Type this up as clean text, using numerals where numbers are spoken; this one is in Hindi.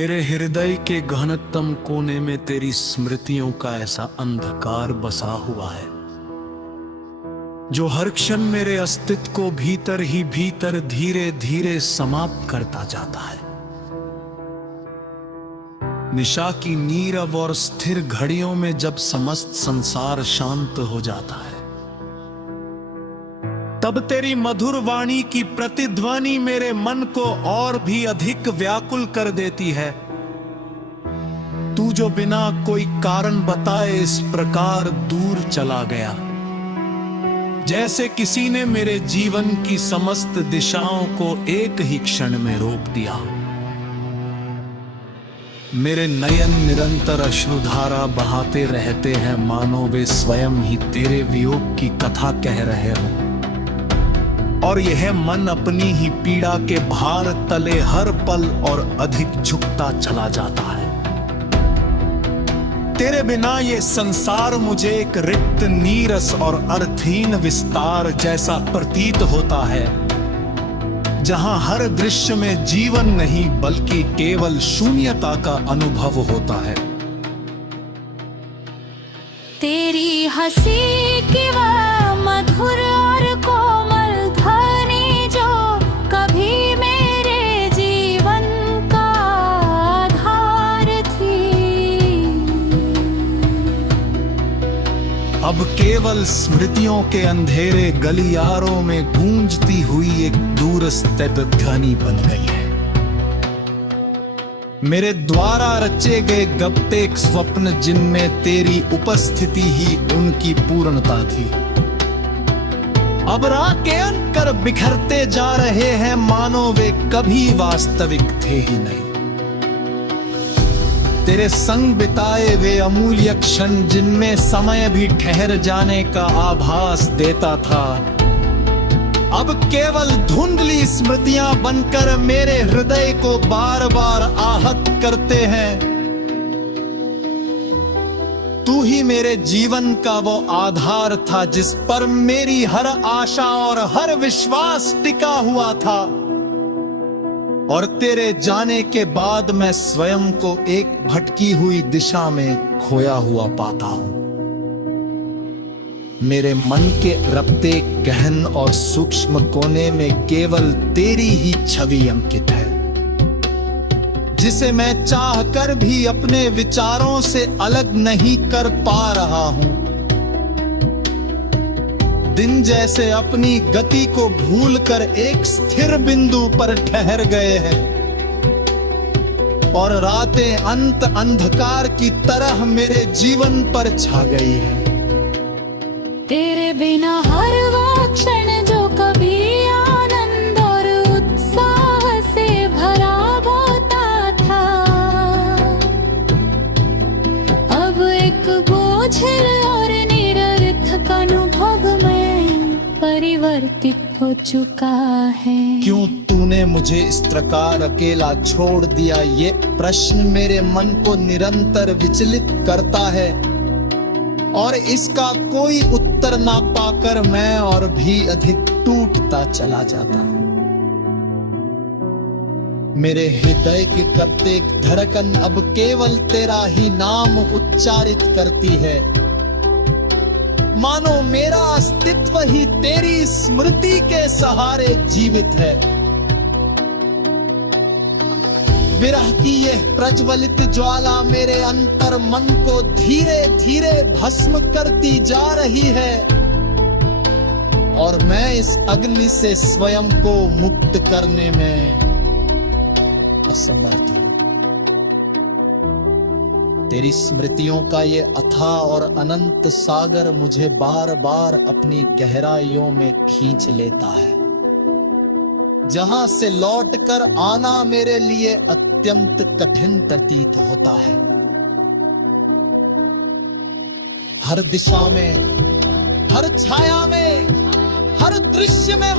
मेरे हृदय के गहनतम कोने में तेरी स्मृतियों का ऐसा अंधकार बसा हुआ है जो हर क्षण मेरे अस्तित्व को भीतर ही भीतर धीरे धीरे समाप्त करता जाता है। निशा की नीरव और स्थिर घड़ियों में जब समस्त संसार शांत हो जाता है, तब तेरी मधुर वाणी की प्रतिध्वनि मेरे मन को और भी अधिक व्याकुल कर देती है। तू जो बिना कोई कारण बताए इस प्रकार दूर चला गया, जैसे किसी ने मेरे जीवन की समस्त दिशाओं को एक ही क्षण में रोक दिया। मेरे नयन निरंतर अश्रुधारा बहाते रहते हैं, मानो वे स्वयं ही तेरे वियोग की कथा कह रहे हों। और यह मन अपनी ही पीड़ा के भार तले हर पल और अधिक झुकता चला जाता है। तेरे बिना ये संसार मुझे एक रिक्त नीरस और अर्थहीन विस्तार जैसा प्रतीत होता है, जहां हर दृश्य में जीवन नहीं बल्कि केवल शून्यता का अनुभव होता है। तेरी हंसी की वह मधुर और कोमल ध्वनि जो कभी मेरे जीवन का आधार थी, अब केवल स्मृतियों के अंधेरे गलियारों में गूंजती हुई एक दूरस्थित ध्वनि बन गई है। मेरे द्वारा रचे गए कब स्वप्न जिनमें तेरी उपस्थिति ही उनकी पूर्णता थी, अब रात कर बिखरते जा रहे हैं, मानो वे कभी वास्तविक थे ही नहीं। तेरे संग बिताए वे अमूल्य क्षण जिनमें समय भी ठहर जाने का आभास देता था, अब केवल धुंधली स्मृतियां बनकर मेरे हृदय को बार बार आहत करते हैं। तू ही मेरे जीवन का वो आधार था जिस पर मेरी हर आशा और हर विश्वास टिका हुआ था, और तेरे जाने के बाद मैं स्वयं को एक भटकी हुई दिशा में खोया हुआ पाता हूं। मेरे मन के प्रत्येक गहन और सूक्ष्म कोने में केवल तेरी ही छवि अंकित है, जिसे मैं चाहकर भी अपने विचारों से अलग नहीं कर पा रहा हूं। दिन जैसे अपनी गति को भूलकर एक स्थिर बिंदु पर ठहर गए हैं, और रातें अंत अंधकार की तरह मेरे जीवन पर छा गई हैं। तेरे बिना हर वो क्षण जो कभी आनंद और उत्साह से भरा होता था, अब एक बोझिल और निरर्थक अनुभव में परिवर्तित हो चुका है। क्यों तूने मुझे इस प्रकार अकेला छोड़ दिया, ये प्रश्न मेरे मन को निरंतर विचलित करता है, और इसका कोई उत्तर ना पाकर मैं और भी अधिक टूटता चला जाता हूं। मेरे हृदय की प्रत्येक धड़कन अब केवल तेरा ही नाम उच्चारित करती है, मानो मेरा अस्तित्व ही तेरी स्मृति के सहारे जीवित है। विरह की ये प्रज्वलित ज्वाला मेरे अंतर मन को धीरे धीरे भस्म करती जा रही है, और मैं इस अग्नि से स्वयं को मुक्त करने में असमर्थ हूं। तेरी स्मृतियों का ये अथाह और अनंत सागर मुझे बार बार अपनी गहराइयों में खींच लेता है, जहां से लौटकर आना मेरे लिए अत्यंत कठिन प्रतीत होता है। हर दिशा में, हर छाया में, हर दृश्य में